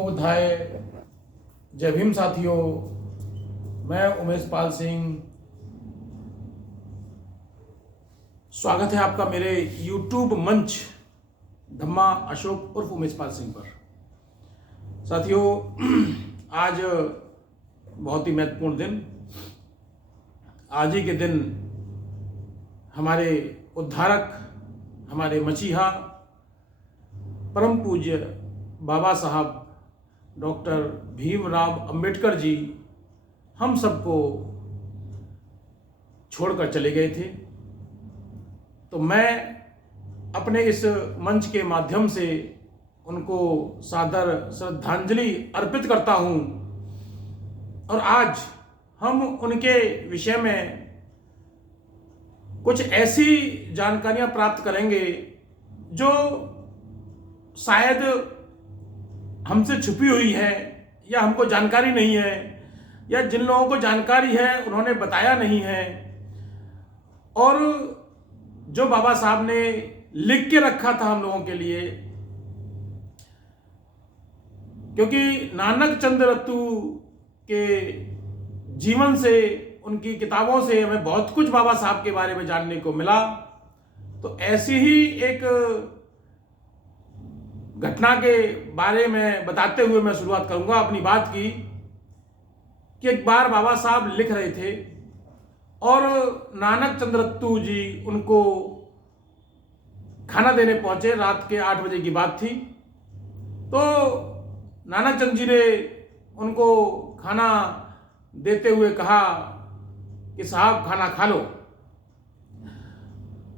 नमो बुद्धाय। जय भीम साथियों, मैं उमेश पाल सिंह। स्वागत है आपका मेरे YouTube मंच धम्मा अशोक उर्फ उमेश पाल सिंह पर। साथियों, आज बहुत ही महत्वपूर्ण दिन। आज ही के दिन हमारे उद्धारक, हमारे मसीहा, परम पूज्य बाबा साहब डॉक्टर भीमराव अंबेडकर जी हम सबको छोड़कर चले गए थे। तो मैं अपने इस मंच के माध्यम से उनको सादर श्रद्धांजलि अर्पित करता हूं। और आज हम उनके विषय में कुछ ऐसी जानकारियां प्राप्त करेंगे जो शायद हमसे छुपी हुई है या हमको जानकारी नहीं है, या जिन लोगों को जानकारी है उन्होंने बताया नहीं है। और जो बाबा साहब ने लिख के रखा था हम लोगों के लिए, क्योंकि नानक चंद रत्तू के जीवन से, उनकी किताबों से हमें बहुत कुछ बाबा साहब के बारे में जानने को मिला। तो ऐसी ही एक घटना के बारे में बताते हुए मैं शुरुआत करूंगा अपनी बात की। कि एक बार बाबा साहब लिख रहे थे और नानक चंद रत्तू जी उनको खाना देने पहुंचे। रात के 8 बजे की बात थी। तो नानक चंद जी ने उनको खाना देते हुए कहा कि साहब खाना खा लो।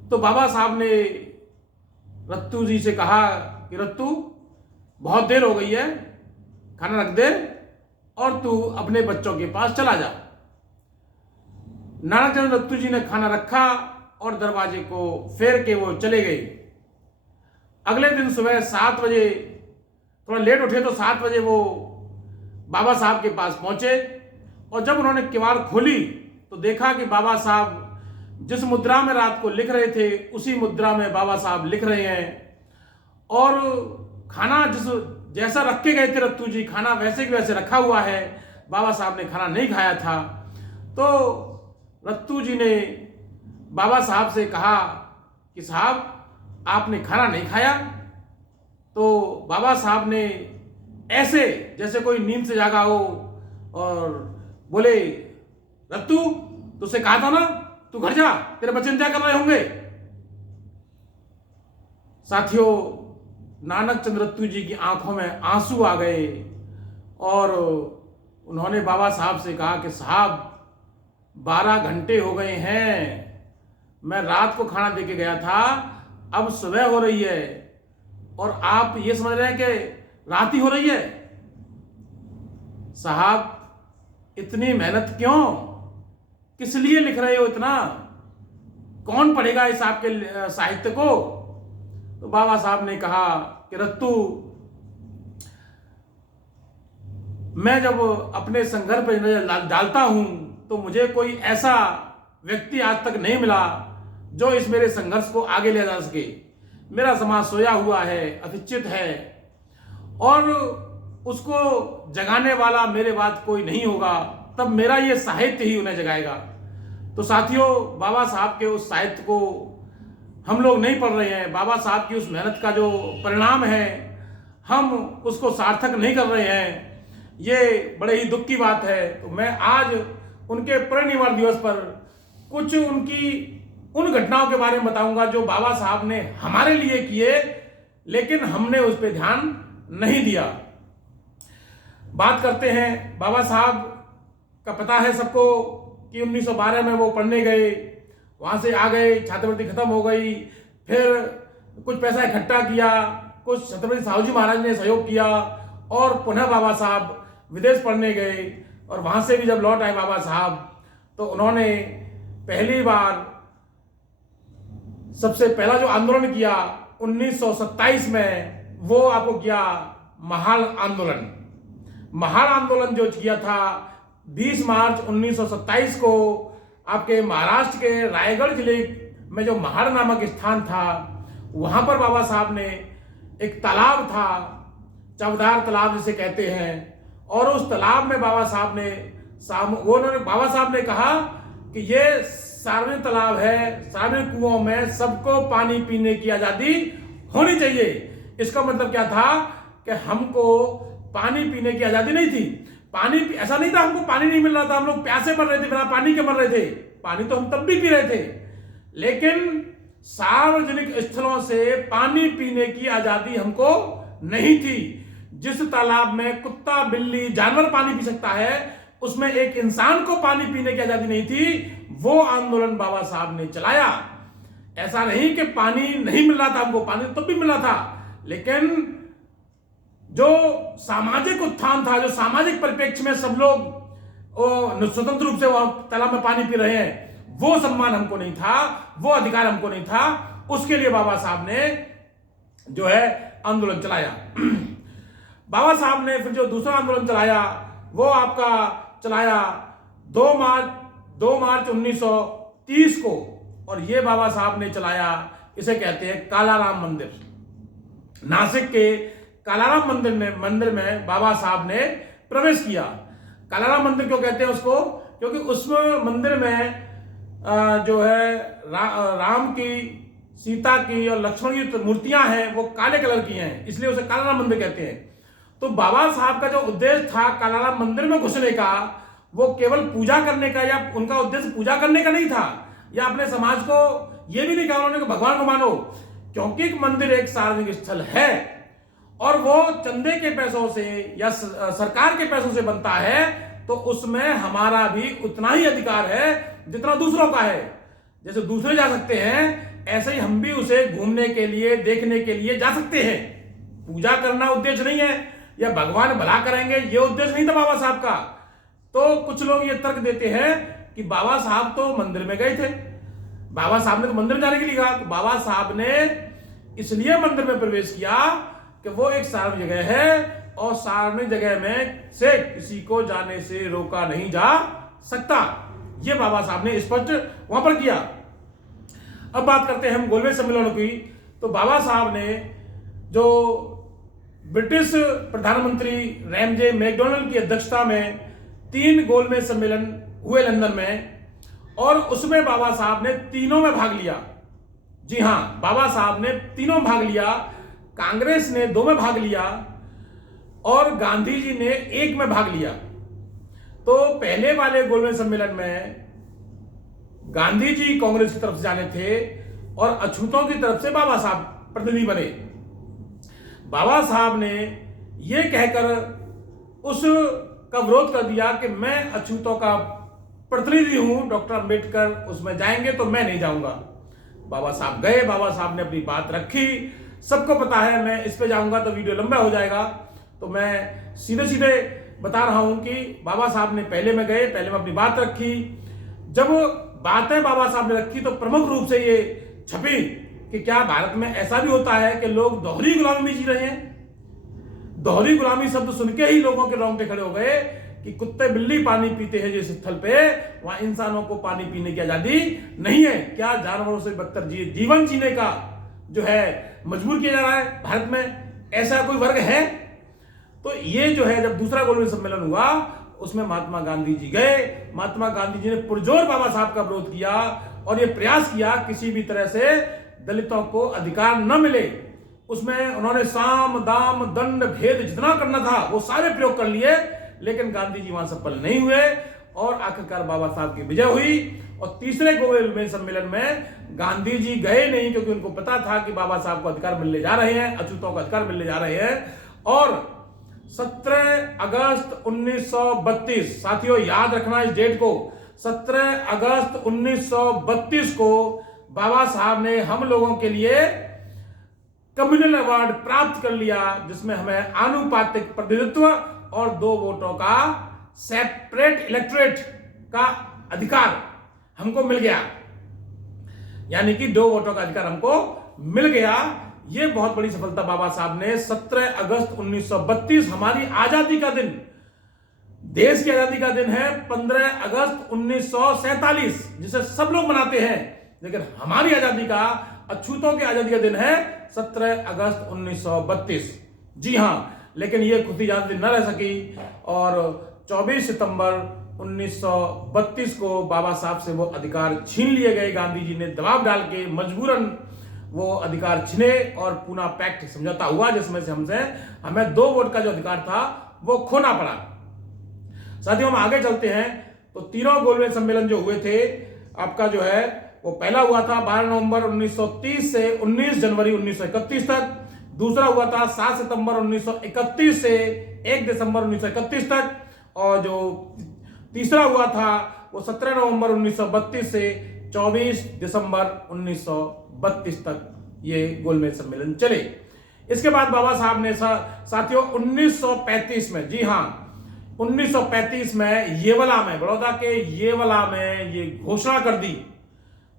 तो बाबा साहब ने रत्तू जी से कहा कि रत्तू, बहुत देर हो गई है, खाना रख दे और तू अपने बच्चों के पास चला जा। नानक चंद रत्तू जी ने खाना रखा और दरवाजे को फेर के वो चले गए। अगले दिन सुबह 7 बजे, थोड़ा लेट उठे तो 7 बजे वो बाबा साहब के पास पहुंचे। और जब उन्होंने किवाड़ खोली तो देखा कि बाबा साहब जिस मुद्रा में रात को लिख रहे थे उसी मुद्रा में बाबा साहब लिख रहे हैं। और खाना जैसा रख के गए थे रत्तू जी, खाना वैसे के वैसे रखा हुआ है। बाबा साहब ने खाना नहीं खाया था। तो रत्तू जी ने बाबा साहब से कहा कि साहब आपने खाना नहीं खाया। तो बाबा साहब ने ऐसे जैसे कोई नींद से जागा हो और बोले, रत्तू तुझसे कहा था ना तू घर जा, तेरे बच्चे इंतजार कर रहे होंगे। साथियों, नानक चंद रत्तू जी की आंखों में आंसू आ गए और उन्होंने बाबा साहब से कहा कि साहब 12 घंटे हो गए हैं, मैं रात को खाना दे के गया था, अब सुबह हो रही है और आप ये समझ रहे हैं कि रात ही हो रही है। साहब इतनी मेहनत क्यों, किस लिए लिख रहे हो इतना, कौन पढ़ेगा इस आपके साहित्य को। तो बाबा साहब ने कहा कि रत्तू, मैं जब अपने संघर्ष पर नजर डालता हूं तो मुझे कोई ऐसा व्यक्ति आज तक नहीं मिला जो इस मेरे संघर्ष को आगे ले जा सके। मेरा समाज सोया हुआ है, अशिक्षित है और उसको जगाने वाला मेरे बाद कोई नहीं होगा, तब मेरा ये साहित्य ही उन्हें जगाएगा। तो साथियों, बाबा साहब के उस साहित्य को हम लोग नहीं पढ़ रहे हैं। बाबा साहब की उस मेहनत का जो परिणाम है हम उसको सार्थक नहीं कर रहे हैं। ये बड़े ही दुख की बात है। तो मैं आज उनके परिनिर्वाण दिवस पर कुछ उनकी उन घटनाओं के बारे में बताऊंगा जो बाबा साहब ने हमारे लिए किए, लेकिन हमने उस पर ध्यान नहीं दिया। बात करते हैं बाबा साहब का। पता है सबको कि 1912 में वो पढ़ने गए, वहां से आ गए, छात्रवृत्ति खत्म हो गई, फिर कुछ पैसा इकट्ठा किया, कुछ छत्रपति साहू जी महाराज ने सहयोग किया और पुनः बाबा साहब विदेश पढ़ने गए। और वहां से भी जब लौट आए बाबा साहब तो उन्होंने पहली बार सबसे पहला जो आंदोलन किया 1927 में, वो आपको किया महाल आंदोलन। महाल आंदोलन जो किया था 20 मार्च 1927 को आपके महाराष्ट्र के रायगढ़ जिले में जो महाड़ नामक स्थान था, वहां पर बाबा साहब ने एक तालाब था चवदार तालाब जिसे कहते हैं, और उस तालाब में बाबा साहब ने कहा कि ये सार्वजनिक तालाब है, सार्वजनिक कुओं में सबको पानी पीने की आजादी होनी चाहिए। इसका मतलब क्या था कि हमको पानी पीने की आजादी नहीं थी। पानी ऐसा नहीं था हमको पानी नहीं मिल रहा था, हम लोग प्यासे मर रहे थे, बिना पानी के मर रहे थे। पानी तो हम तब भी पी रहे थे, लेकिन सार्वजनिक स्थलों से पानी पीने की आजादी हमको नहीं थी। जिस तालाब में कुत्ता, बिल्ली, जानवर पानी पी सकता है, उसमें एक इंसान को पानी पीने की आजादी नहीं थी। वो आंदोलन बाबा साहब ने चलाया। ऐसा नहीं कि पानी नहीं मिल रहा था हमको, पानी तो भी मिल रहा था, लेकिन जो सामाजिक उत्थान था, जो सामाजिक परिप्रेक्ष्य में सब लोग स्वतंत्र रूप से तालाब में पानी पी रहे हैं, वो सम्मान हमको नहीं था, वो अधिकार हमको नहीं था। उसके लिए बाबा साहब ने जो है आंदोलन चलाया। बाबा साहब ने फिर जो दूसरा आंदोलन चलाया, वो आपका चलाया 2 मार्च 1930 को, और ये बाबा साहब ने चलाया, इसे कहते हैं कालाराम मंदिर। नासिक के कालाराम मंदिर में बाबा साहब ने प्रवेश किया। कालाराम मंदिर क्यों कहते हैं उसको? क्योंकि उस मंदिर में जो है राम की, सीता की और लक्ष्मण की मूर्तियां हैं, वो काले कलर की हैं, इसलिए उसे कालाराम मंदिर कहते हैं। तो बाबा साहब का जो उद्देश्य था कालाराम मंदिर में घुसने का, वो केवल पूजा करने का, या उनका उद्देश्य पूजा करने का नहीं था, या अपने समाज को ये भी नहीं कहा उन्होंने कि भगवान को मानो, क्योंकि मंदिर एक सार्वजनिक स्थल है और वो चंदे के पैसों से या सरकार के पैसों से बनता है, तो उसमें हमारा भी उतना ही अधिकार है जितना दूसरों का है। जैसे दूसरे जा सकते हैं, ऐसे ही हम भी उसे घूमने के लिए, देखने के लिए जा सकते हैं। पूजा करना उद्देश्य नहीं है, या भगवान भला करेंगे ये उद्देश्य नहीं था बाबा साहब का। तो कुछ लोग ये तर्क देते हैं कि बाबा साहब तो मंदिर में गए थे, बाबा साहब ने तो मंदिर में जाने के लिए कहा, तो बाबा साहब ने इसलिए मंदिर में प्रवेश किया कि वो एक सार्वजनिक जगह है, और सार्वजनिक जगह में से किसी को जाने से रोका नहीं जा सकता। ये बाबा साहब ने स्पष्ट वहां पर किया। अब बात करते हैं हम गोलमेज सम्मेलनों की। तो बाबा साहब ने जो ब्रिटिश प्रधानमंत्री रैमजे मैकडॉनल्ड की अध्यक्षता में 3 गोलमेज सम्मेलन हुए लंदन में, और उसमें बाबा साहब ने तीनों में भाग लिया। जी हां, बाबा साहब ने तीनों में भाग लिया। कांग्रेस ने 2 में भाग लिया और गांधी जी ने 1 में भाग लिया। तो पहले वाले गोलमेज सम्मेलन में गांधी जी कांग्रेस की तरफ से जाने थे और अछूतों की तरफ से बाबा साहब प्रतिनिधि बने। बाबा साहब ने यह कहकर उसका विरोध कर दिया कि मैं अछूतों का प्रतिनिधि हूं, डॉक्टर अंबेडकर उसमें जाएंगे तो मैं नहीं जाऊंगा। बाबा साहब गए, बाबा साहब ने अपनी बात रखी। सबको पता है, मैं इस पे जाऊंगा तो वीडियो लंबा हो जाएगा, तो मैं सीधे सीधे बता रहा हूं कि बाबा साहब ने पहले में गए, पहले में अपनी बात रखी। जब बातें बाबा साहब ने रखी तो प्रमुख रूप से ये छपी कि क्या भारत में ऐसा भी होता है कि लोग दोहरी गुलामी में जी रहे हैं। दोहरी गुलामी शब्द सुन के ही लोगों के रोंगटे खड़े हो गए कि कुत्ते बिल्ली पानी पीते हैं जिस स्थल पे, वहां इंसानों को पानी पीने की आजादी नहीं है। क्या जानवरों से बदतर जीवन जीने का जो है मजबूर किया जा रहा है भारत में? ऐसा कोई वर्ग है? तो ये जो है, जब दूसरा गोलमेज सम्मेलन हुआ उसमें महात्मा गांधी जी गए। महात्मा गांधी जी ने पुरजोर बाबा साहब का विरोध किया और ये प्रयास किया किसी भी तरह से दलितों को अधिकार न मिले। उसमें उन्होंने साम दाम दंड भेद जितना करना था वो सारे प्रयोग कर लिए, लेकिन गांधी जी वहां सफल नहीं हुए और आखिरकार बाबा साहब की विजय हुई। और तीसरे गोलमेज सम्मेलन में गांधी जी गए नहीं, क्योंकि उनको पता था कि बाबा साहब को अधिकार मिलने जा रहे हैं, अछूतों को अधिकार मिलने जा रहे हैं। और 17 अगस्त 1932, साथियों याद रखना इस डेट को, 17 अगस्त 1932 को बाबा साहब ने हम लोगों के लिए कम्युनल अवार्ड प्राप्त कर लिया, जिसमें हमें आनुपातिक प्रतिनिधित्व और 2 वोटों का सेपरेट इलेक्टोरेट का अधिकार हमको मिल गया। यानी कि 2 वोटों का अधिकार हमको मिल गया। यह बहुत बड़ी सफलता बाबा साहब ने 17 अगस्त 1932, हमारी आजादी का दिन, देश की आजादी का दिन है 15 अगस्त 1947, जिसे सब लोग मनाते हैं, लेकिन हमारी आजादी का, अछूतों की आजादी का दिन है 17 अगस्त 1932। जी हां, लेकिन ये खुशी ज़्यादा दिन न रह सकी और 24 सितंबर 1932 को बाबा साहब से वो अधिकार छीन लिए गए। गांधी जी ने दबाव डाल के मजबूरन वो अधिकार छीने और पूना पैक्ट समझौता हुआ, जिसमें से हमें 2 वोट का जो अधिकार था वो खोना पड़ा। साथियों, हम आगे चलते हैं तो तीनों गोलमेज सम्मेलन जो हुए थे आपका जो है वो पहला हुआ था 12 नवंबर 1930 से 19 जनवरी 1931 तक। दूसरा हुआ था 7 सितंबर 1931 से 1 दिसंबर 1931 तक। और जो तीसरा हुआ था वो 17 नवंबर 1932 से 24 दिसंबर 1932 तक ये गोलमेज सम्मेलन चले। इसके बाद बाबा साहब ने साथियों 1935 में, जी हां 1935 में येवला में, बड़ौदा के येवला में ये घोषणा कर दी।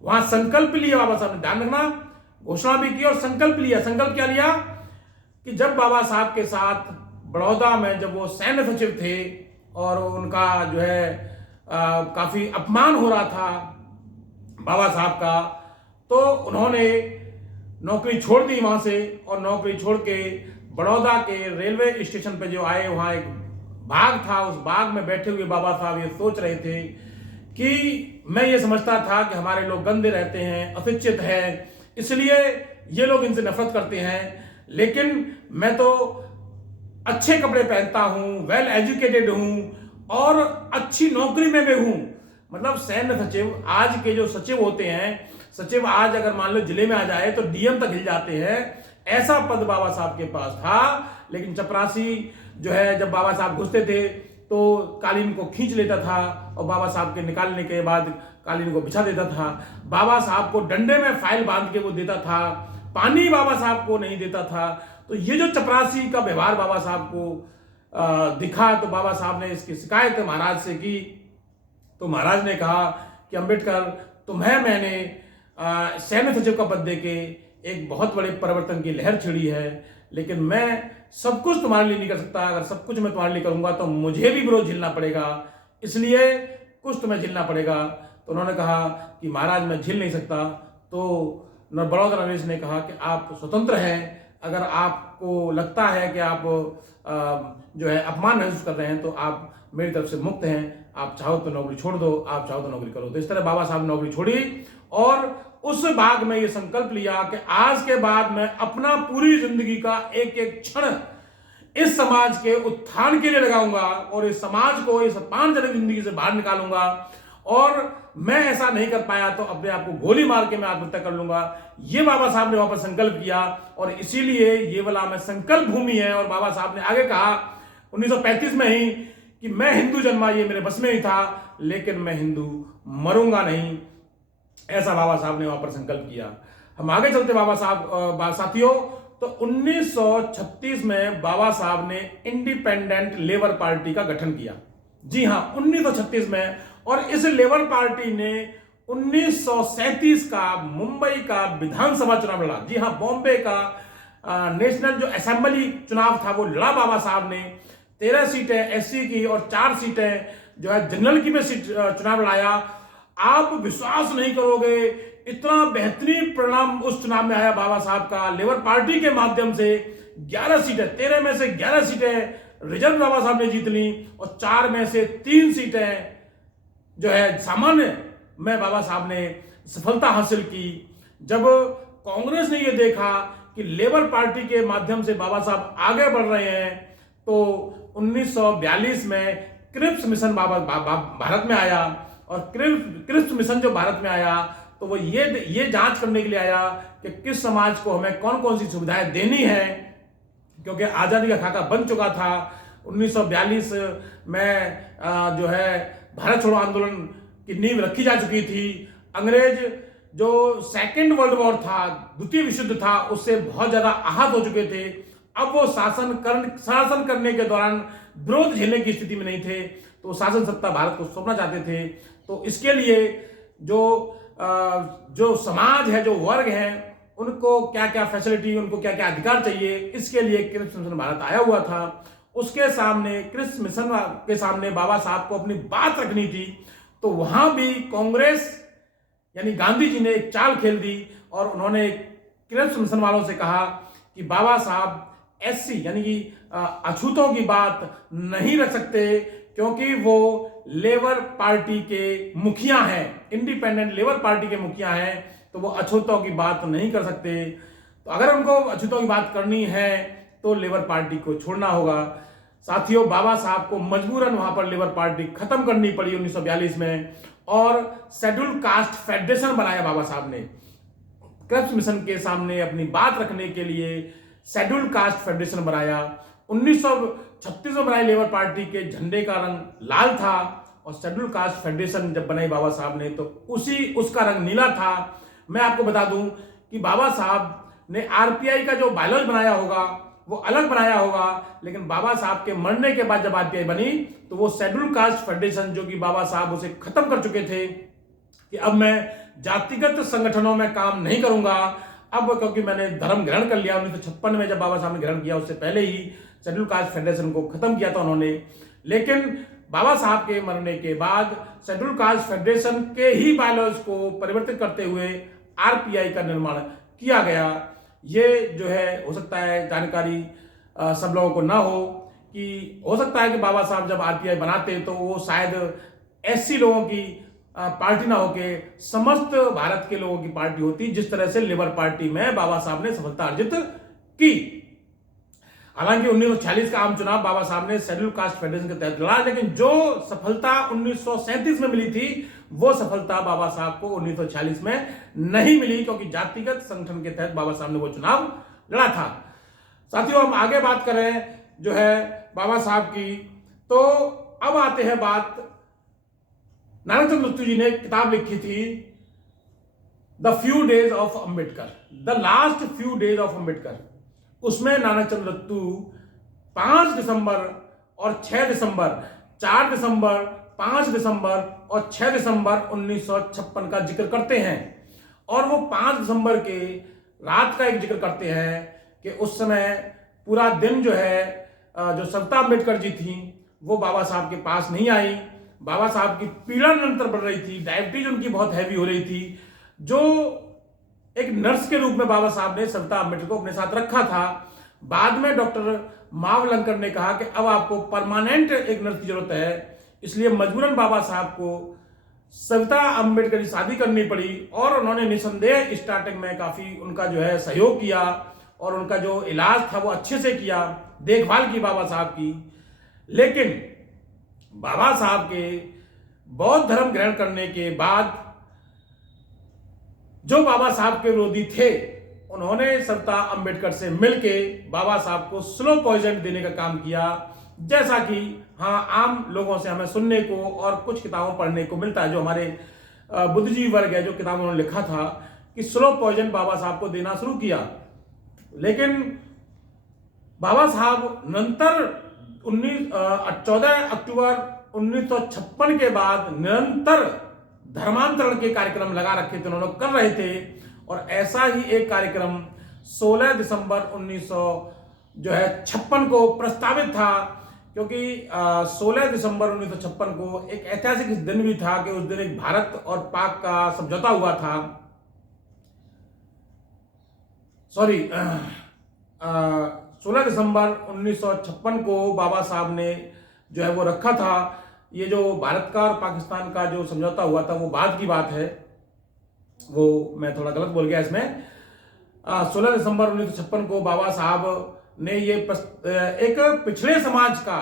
वहां संकल्प लिया बाबा साहब ने, ध्यान रखना, घोषणा भी की और संकल्प लिया। संकल्प क्या लिया कि जब बाबा साहब के साथ बड़ौदा में जब वो सैन्य सचिव थे और उनका जो है काफी अपमान हो रहा था बाबा साहब का, तो उन्होंने नौकरी छोड़ दी वहां से और नौकरी छोड़ के बड़ौदा के रेलवे स्टेशन पे जो आए, वहां एक बाग था, उस बाग में बैठे हुए बाबा साहब ये सोच रहे थे कि मैं ये समझता था कि हमारे लोग गंदे रहते हैं, अशिक्षित हैं, इसलिए ये लोग इनसे नफरत करते हैं, लेकिन मैं तो अच्छे कपड़े पहनता हूं, वेल एजुकेटेड हूं और अच्छी नौकरी में भी हूं। मतलब सैन्य सचिव, आज के जो सचिव होते हैं, सचिव आज अगर मान लो जिले में आ जाए तो डीएम तक हिल जाते हैं, ऐसा पद बाबा साहब के पास था। लेकिन चपरासी जो है जब बाबा साहब घुसते थे तो कालीन को खींच लेता था और बाबा साहब के निकालने के बाद कालीन को बिछा देता था। बाबा साहब को डंडे में फाइल बांध के वो देता था, पानी बाबा साहब को नहीं देता था। तो ये जो चपरासी का व्यवहार बाबा साहब को दिखा, तो बाबा साहब ने इसकी शिकायत महाराज से की। तो महाराज ने कहा कि अंबेडकर, तुम्हें मैंने सैन्य सचिव का पद देके एक बहुत बड़े परिवर्तन की लहर छिड़ी है, लेकिन मैं सब कुछ तुम्हारे लिए नहीं कर सकता। अगर सब कुछ मैं तुम्हारे लिए करूंगा तो मुझे भी विरोध झेलना पड़ेगा, इसलिए कुछ तुम्हें झेलना पड़ेगा। तो उन्होंने कहा कि महाराज मैं झेल नहीं सकता। तो बड़ौदा नरेश ने कहा कि आप स्वतंत्र हैं, अगर आपको लगता है कि आप जो है अपमान महसूस कर रहे हैं तो आप मेरी तरफ से मुक्त हैं, आप चाहो तो नौकरी छोड़ दो, आप चाहो तो नौकरी करो। तो इस तरह बाबा साहब ने नौकरी छोड़ी और उस बाग में ये संकल्प लिया कि आज के बाद मैं अपना पूरी जिंदगी का एक एक क्षण इस समाज के उत्थान के लिए लगाऊंगा और इस समाज को इस अपमानजनक जिंदगी से बाहर निकालूंगा। और मैं ऐसा नहीं कर पाया तो अपने आप को गोली मार के मैं आत्महत्या कर लूंगा। ये बाबा साहब ने वहां पर संकल्प किया और इसीलिए ये वाला में संकल्प भूमि है। और बाबा साहब ने आगे कहा 1935 में ही कि मैं हिंदू जन्मा, ये मेरे बस में ही था, लेकिन मैं हिंदू मरूंगा नहीं। ऐसा बाबा साहब ने वहां पर संकल्प किया। हम आगे चलते बाबा साहब साथियों, तो 1936 में बाबा साहब ने इंडिपेंडेंट लेबर पार्टी का गठन किया। जी हां, 1936 में। और इस लेबर पार्टी ने 1937 का मुंबई का विधानसभा चुनाव लड़ा। जी हां, बॉम्बे का नेशनल जो असेंबली चुनाव था वो लड़ा बाबा साहब ने। 13 सीटें एससी की और 4 सीटें जो है जनरल की में चुनाव लड़ाया। आप विश्वास नहीं करोगे, इतना बेहतरीन परिणाम उस चुनाव में आया बाबा साहब का। लेबर पार्टी के माध्यम से 11 सीटें, 13 में से 11 सीटें रिजर्व बाबा साहब ने जीत ली और 4 में से 3 सीटें जो है सामान्य में बाबा साहब ने सफलता हासिल की। जब कांग्रेस ने यह देखा कि लेबर पार्टी के माध्यम से बाबा साहब आगे बढ़ रहे हैं, तो 1942 में क्रिप्स मिशन भारत में आया। और क्रिप्स मिशन जो भारत में आया तो वो ये जांच करने के लिए आया कि किस समाज को हमें कौन कौन सी सुविधाएं देनी है, क्योंकि आजादी का खाका बन चुका था। 1942 में जो है भारत छोड़ो आंदोलन की नींव रखी जा चुकी थी। अंग्रेज जो सेकेंड वर्ल्ड वॉर था, द्वितीय विश्व युद्ध था, उससे बहुत ज्यादा आहत हो चुके थे। अब वो शासन करने के दौरान विरोध झेलने की स्थिति में नहीं थे, तो शासन सत्ता भारत को सौंपना चाहते थे। तो इसके लिए जो समाज है, जो वर्ग है, उनको क्या क्या फैसिलिटी, उनको क्या क्या अधिकार चाहिए, इसके लिए क्रिप्स मिशन भारत आया हुआ था। उसके सामने, क्रिप्स मिशन के सामने बाबा साहब को अपनी बात रखनी थी। तो वहां भी कांग्रेस यानी गांधी जी ने एक चाल खेल दी और उन्होंने क्रिप्स मिशन वालों से कहा कि बाबा साहब एससी यानी कि अछूतों की बात नहीं रख सकते, क्योंकि वो लेबर पार्टी के मुखिया हैं, इंडिपेंडेंट लेबर पार्टी के मुखिया हैं, तो वो अछूतों की बात नहीं कर सकते। तो अगर उनको अछूतों की बात करनी है तो लेबर पार्टी को छोड़ना होगा। साथियों, बाबा साहब को मजबूरन वहां पर लेबर पार्टी खत्म करनी पड़ी 1942 में, और शेड्यूल कास्ट फेडरेशन बनाया बाबा साहब ने। क्रिप्स मिशन के सामने अपनी बात रखने के लिए शेड्यूल कास्ट फेडरेशन बनाया। 1936 में बनाई लेबर पार्टी के झंडे का रंग लाल था, और शेड्यूल कास्ट फेडरेशन जब बनाई बाबा साहब ने तो उसका रंग नीला था। मैं आपको बता दूं कि बाबा साहब ने आरपीआई का जो बायलॉज बनाया होगा वो अलग बनाया होगा, लेकिन बाबा साहब के मरने के बाद जब आरपीआई बनी तो वो शेड्यूल कास्ट फेडरेशन, जो कि बाबा साहब उसे खत्म कर चुके थे कि अब मैं जातिगत संगठनों में काम नहीं करूंगा, अब क्योंकि मैंने धर्म ग्रहण कर लिया। 1956 में जब बाबा साहब ने ग्रहण किया, उससे पहले ही शेड्यूल कास्ट फेडरेशन को खत्म किया था उन्होंने। लेकिन बाबा साहब के मरने के बाद शेड्यूल कास्ट फेडरेशन के ही बायलॉज को परिवर्तित करते हुए आरपीआई का निर्माण किया गया। ये जो है, हो सकता है जानकारी सब लोगों को ना हो, कि हो सकता है कि बाबा साहब जब आरपीआई बनाते तो वो शायद एससी लोगों की पार्टी ना होके समस्त भारत के लोगों की पार्टी होती, जिस तरह से लेबर पार्टी में बाबा साहब ने सफलता अर्जित की। हालांकि 1946 का आम चुनाव बाबा साहब ने शेड्यूल कास्ट फेडरेशन के तहत लड़ा, लेकिन जो सफलता 1937 में मिली थी वो सफलता बाबा साहब को 1946 में नहीं मिली, क्योंकि जातिगत संगठन के तहत बाबा साहब ने वो चुनाव लड़ा था। साथियों, हम आगे बात करें जो है बाबा साहब की, तो अब आते हैं बात, नानाचंद रत्तू जी ने किताब लिखी थी the few days of Ambedkar, the last few days of Ambedkar. उसमें नानाचंद रत्तू 5 दिसंबर और 6 दिसंबर, 4 दिसंबर, 5 दिसंबर और 6 दिसंबर 1956 का जिक्र करते हैं। और वो 5 दिसंबर के रात का एक जिक्र करते हैं कि उस समय पूरा दिन जो है, जो सविता अम्बेडकर जी थी वो बाबा साहब के पास नहीं आई। बाबा साहब की पीड़ा निरंतर बढ़ रही थी, डायबिटीज उनकी बहुत हैवी हो रही थी। जो एक नर्स के रूप में बाबा साहब ने सविता अम्बेडकर को अपने साथ रखा था। बाद में डॉक्टर मावलंकर ने कहा कि अब आपको परमानेंट एक नर्स की जरूरत है, इसलिए मजबूरन बाबा साहब को सविता अम्बेडकर की शादी करनी पड़ी। और उन्होंने निसंदेह स्टार्टिंग में काफी उनका जो है सहयोग किया, और उनका जो इलाज था वो अच्छे से किया, देखभाल की बाबा साहब की। लेकिन बाबा साहब के बौद्ध धर्म ग्रहण करने के बाद जो बाबा साहब के विरोधी थे, उन्होंने सविता अम्बेडकर से मिलके बाबा साहब को स्लो पॉइजन देने का काम किया, जैसा कि हाँ आम लोगों से हमें सुनने को और कुछ किताबों पढ़ने को मिलता है। जो हमारे बुद्धिजीवी वर्ग है, जो किताब उन्होंने लिखा था कि स्लो पॉइजन बाबा साहब को देना शुरू किया। लेकिन बाबा साहब निरंतर 14 अक्टूबर 1956 के बाद निरंतर धर्मांतरण के कार्यक्रम लगा रखे थे, उन्होंने कर रहे थे। और ऐसा ही एक कार्यक्रम 16 दिसंबर 1956 को प्रस्तावित था, क्योंकि 16 दिसंबर 1956 को एक ऐतिहासिक दिन भी था कि उस दिन एक भारत और पाक का समझौता हुआ था। 16 दिसंबर 1956 को बाबा साहब ने जो है वो रखा था। ये जो भारत का और पाकिस्तान का जो समझौता हुआ था वो बाद की बात है, वो मैं थोड़ा गलत बोल गया इसमें। 16 दिसंबर 1956 को बाबा साहब ने ये एक पिछड़े समाज का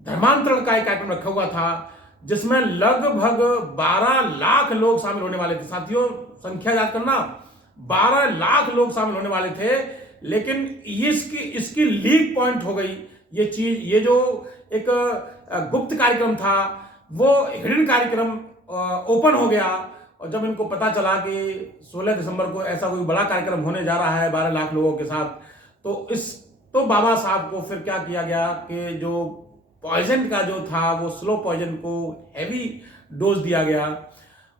धर्मांतरण का एक कार्यक्रम रखा हुआ था, जिसमें लगभग 12 लाख लोग शामिल होने वाले थे। साथियों, संख्या याद करना, 12 लाख लोग शामिल होने वाले थे। लेकिन इसकी लीक पॉइंट हो गई ये चीज। ये जो एक गुप्त कार्यक्रम था वो हिडन कार्यक्रम ओपन हो गया, और जब इनको पता चला कि 16 दिसंबर को ऐसा कोई बड़ा कार्यक्रम होने जा रहा है 12 लाख लोगों के साथ, तो बाबा साहब को फिर क्या किया गया कि जो पॉइजन का जो था वो स्लो पॉइजन को हैवी डोज दिया गया।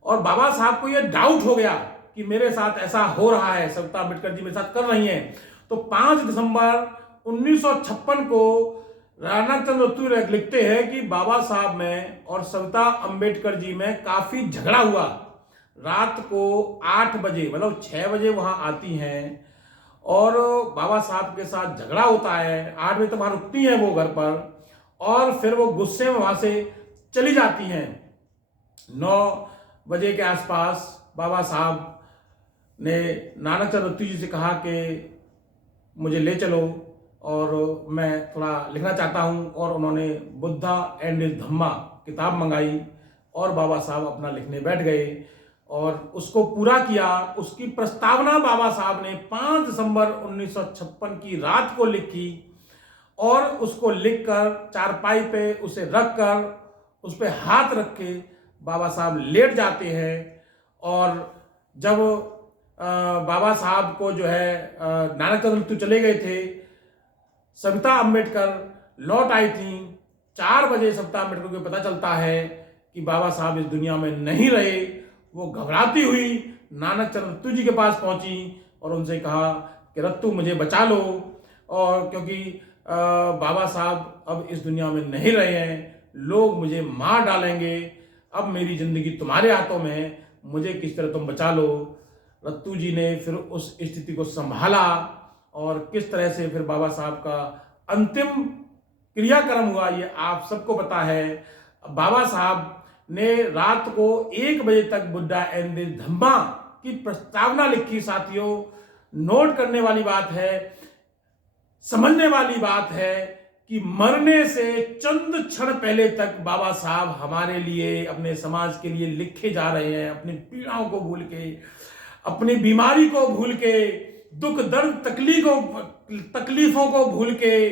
और बाबा साहब को ये डाउट हो गया कि मेरे साथ ऐसा हो रहा है, सविता अम्बेडकर जी मेरे साथ कर रही हैं। तो 5 दिसंबर 1956 को नानाचंद रत्तू लिखते हैं कि बाबा साहब में और सविता अम्बेडकर जी में काफी झगड़ा हुआ। रात को 8 बजे, मतलब 6 बजे वहां आती हैं और बाबा साहब के साथ झगड़ा होता है। 8 बजे तक वहां रुकती हैं वो घर पर, और फिर वो गुस्से में वहां से चली जाती हैं। 9 बजे के आसपास बाबा साहब ने नानक चंद रत्तू जी से कहा कि मुझे ले चलो और मैं थोड़ा लिखना चाहता हूं, और उन्होंने बुद्धा एंड हिज धम्मा किताब मंगाई और बाबा साहब अपना लिखने बैठ गए और उसको पूरा किया। उसकी प्रस्तावना बाबा साहब ने 5 दिसंबर 1956 की रात को लिखी, और उसको लिखकर चारपाई पे उसे रखकर उस पर हाथ रख के बाबा साहब लेट जाते हैं। और जब बाबा साहब को जो है नानक चंद रत्तू चले गए थे, सविता अम्बेडकर लौट आई थी। 4 बजे सविता अम्बेडकर को पता चलता है कि बाबा साहब इस दुनिया में नहीं रहे। वो घबराती हुई नानक चंद रत्तू जी के पास पहुंची और उनसे कहा कि रत्तू मुझे बचा लो, और क्योंकि बाबा साहब अब इस दुनिया में नहीं रहे हैं, लोग मुझे मार डालेंगे, अब मेरी जिंदगी तुम्हारे हाथों में है, मुझे किस तरह तुम बचा लो। रत्तू जी ने फिर उस स्थिति को संभाला और किस तरह से फिर बाबा साहब का अंतिम क्रियाक्रम हुआ ये आप सबको पता है। बाबा साहब ने रात को 1 बजे तक बुद्धा एंड हिज धम्मा की प्रस्तावना लिखी। साथियों, नोट करने वाली बात है, समझने वाली बात है कि मरने से चंद क्षण पहले तक बाबा साहब हमारे लिए, अपने समाज के लिए लिखे जा रहे हैं। अपनी पीड़ाओं को भूल के, अपनी बीमारी को भूल के, दुख दर्द तकलीफों को भूल के,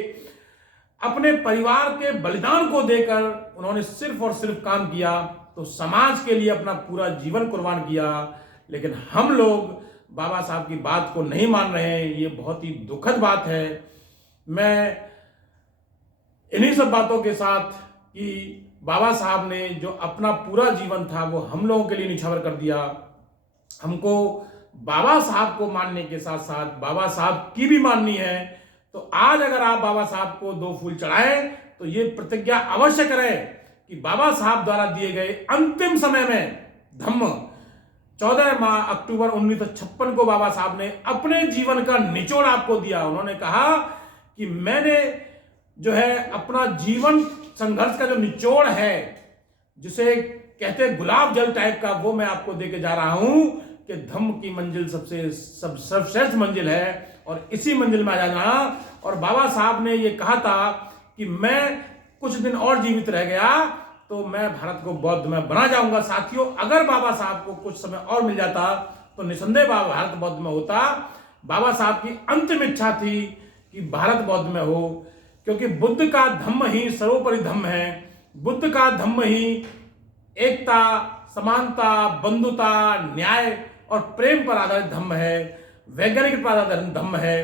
अपने परिवार के बलिदान को देकर उन्होंने सिर्फ और सिर्फ काम किया, तो समाज के लिए अपना पूरा जीवन कुर्बान किया। लेकिन हम लोग बाबा साहब की बात को नहीं मान रहे हैं, ये बहुत ही दुखद बात है। मैं इन्हीं सब बातों के साथ कि बाबा साहब ने जो अपना पूरा जीवन था वो हम लोगों के लिए निछावर कर दिया। हमको बाबा साहब को मानने के साथ साथ बाबा साहब की भी माननी है। तो आज अगर आप बाबा साहब को 2 फूल चढ़ाएं तो ये प्रतिज्ञा अवश्य करें कि बाबा साहब द्वारा दिए गए अंतिम समय में धम्म 14 अक्टूबर 1956 को बाबा साहब ने अपने जीवन का निचोड़ आपको दिया। उन्होंने कहा कि मैंने जो है अपना जीवन संघर्ष का जो निचोड़ है, जिसे कहते हैं गुलाब जल टाइप का, वो मैं आपको देके जा रहा हूं कि धम्म की मंजिल सर्वश्रेष्ठ मंजिल है और इसी मंजिल में आ जाना। और बाबा साहब ने ये कहा था कि मैं कुछ दिन और जीवित रह गया तो मैं भारत को बौद्ध में बना जाऊंगा। साथियों, अगर बाबा साहब को कुछ समय और मिल जाता तो निसंदेह भारत बौद्ध में होता। बाबा साहब की अंतिम इच्छा थी कि भारत बौद्ध में हो, क्योंकि बुद्ध का धम्म ही सर्वोपरि धम्म है। बुद्ध का धम्म ही एकता, समानता, बंधुता, न्याय और प्रेम पर आधारित धम्म है, वैज्ञानिक पर आधारित धम्म है।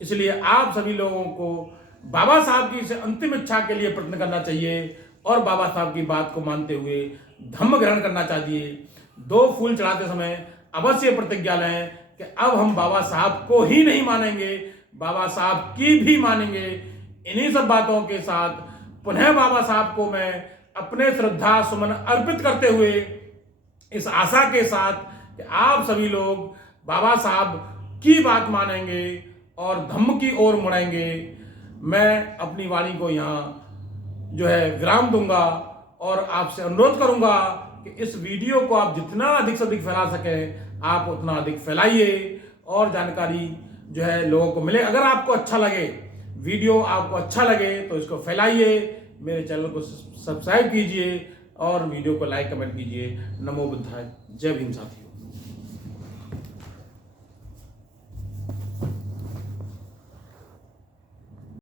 इसलिए आप सभी लोगों को बाबा साहब की इस अंतिम इच्छा के लिए प्रयत्न करना चाहिए और बाबा साहब की बात को मानते हुए धम्म ग्रहण करना चाहिए। 2 फूल चढ़ाते समय अवश्य प्रतिज्ञा लें कि अब हम बाबा साहब को ही नहीं मानेंगे, बाबा साहब की भी मानेंगे। इन्हीं सब बातों के साथ पुनः बाबा साहब को मैं अपने श्रद्धा सुमन अर्पित करते हुए इस आशा के साथ कि आप सभी लोग बाबा साहब की बात मानेंगे और धम्म की ओर मुड़ेंगे, मैं अपनी वाणी को यहाँ जो है विराम दूंगा और आपसे अनुरोध करूंगा कि इस वीडियो को आप जितना अधिक से अधिक फैला सकें आप उतना अधिक फैलाइए और जानकारी जो है लोगों को मिले। अगर आपको अच्छा लगे, वीडियो आपको अच्छा लगे तो इसको फैलाइए, मेरे चैनल को सब्सक्राइब कीजिए और वीडियो को लाइक कमेंट कीजिए। नमो बुद्धाय, जय भीम साथियों।